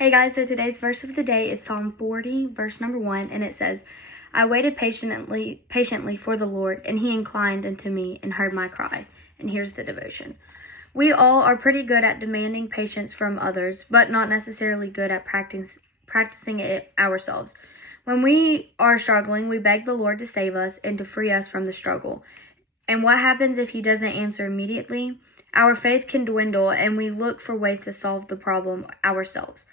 Hey guys, so today's verse of the day is Psalm 40, verse number 1, and it says, I waited patiently for the Lord, and he inclined unto me and heard my cry. And here's the devotion. We all are pretty good at demanding patience from others, but not necessarily good at practicing it ourselves. When we are struggling, we beg the Lord to save us and to free us from the struggle. And what happens if he doesn't answer immediately? Our faith can dwindle, and we look for ways to solve the problem ourselves.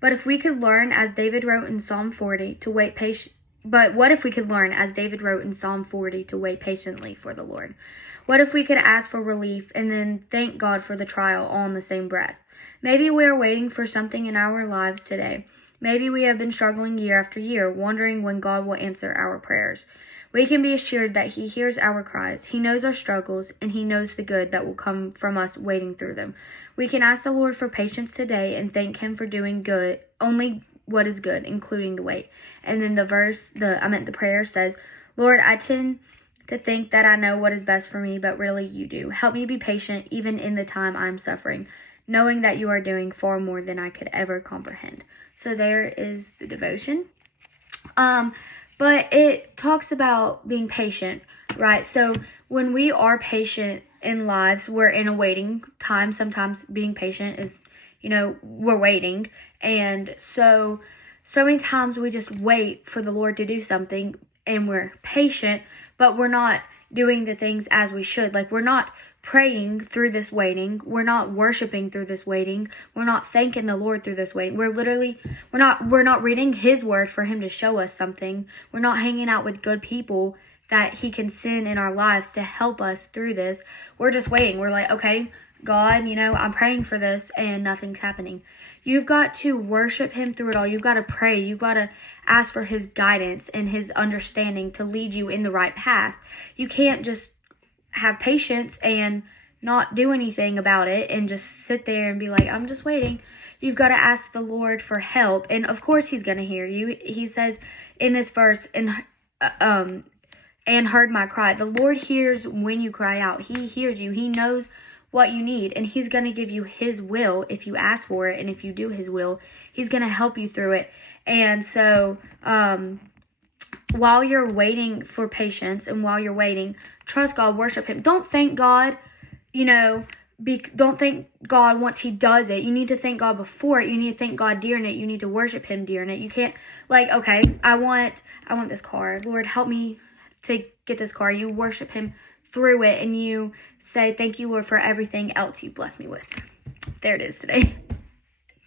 But if we could learn, as David wrote in Psalm 40, to wait what if we could learn, as David wrote in Psalm 40, to wait patiently for the Lord? What if we could ask for relief and then thank God for the trial all in the same breath? Maybe we are waiting for something in our lives today. Maybe we have been struggling year after year, wondering when God will answer our prayers. We can be assured that he hears our cries, he knows our struggles, and he knows the good that will come from us waiting through them. We can ask the Lord for patience today and thank him for doing good, only what is good, including the wait. And then the prayer says, Lord, I tend to think that I know what is best for me, but really you do. Help me be patient even in the time I'm suffering, knowing that you are doing far more than I could ever comprehend. So there is the devotion. But it talks about being patient, right? So when we are patient in lives, we're in a waiting time. Sometimes being patient is, we're waiting. And so many times we just wait for the Lord to do something and we're patient, but we're not doing the things as we should. Like, we're not praying through this waiting. We're not worshiping through this waiting. We're not thanking the Lord through this waiting. We're not reading his word for him to show us something. We're not hanging out with good people that he can send in our lives to help us through this. We're just waiting. We're like, okay, God, I'm praying for this and nothing's happening. You've got to worship him through it all. You've got to pray. You've got to ask for his guidance and his understanding to lead you in the right path. You can't just have patience and not do anything about it and just sit there and be like, I'm just waiting. You've got to ask the Lord for help. And of course he's going to hear you. He says in this verse, and heard my cry. The Lord hears when you cry out. He hears you. He knows what you need, and he's going to give you his will if you ask for it. And if you do his will, he's going to help you through it. And so, while you're waiting for patience and while you're waiting, trust God, worship him. Don't thank God, don't thank God once he does it. You need to thank God before it. You need to thank God during it. You need to worship him during it. You can't, okay, I want this car. Lord, help me to get this car. You worship him through it, and you say, thank you, Lord, for everything else you bless me with. There it is today.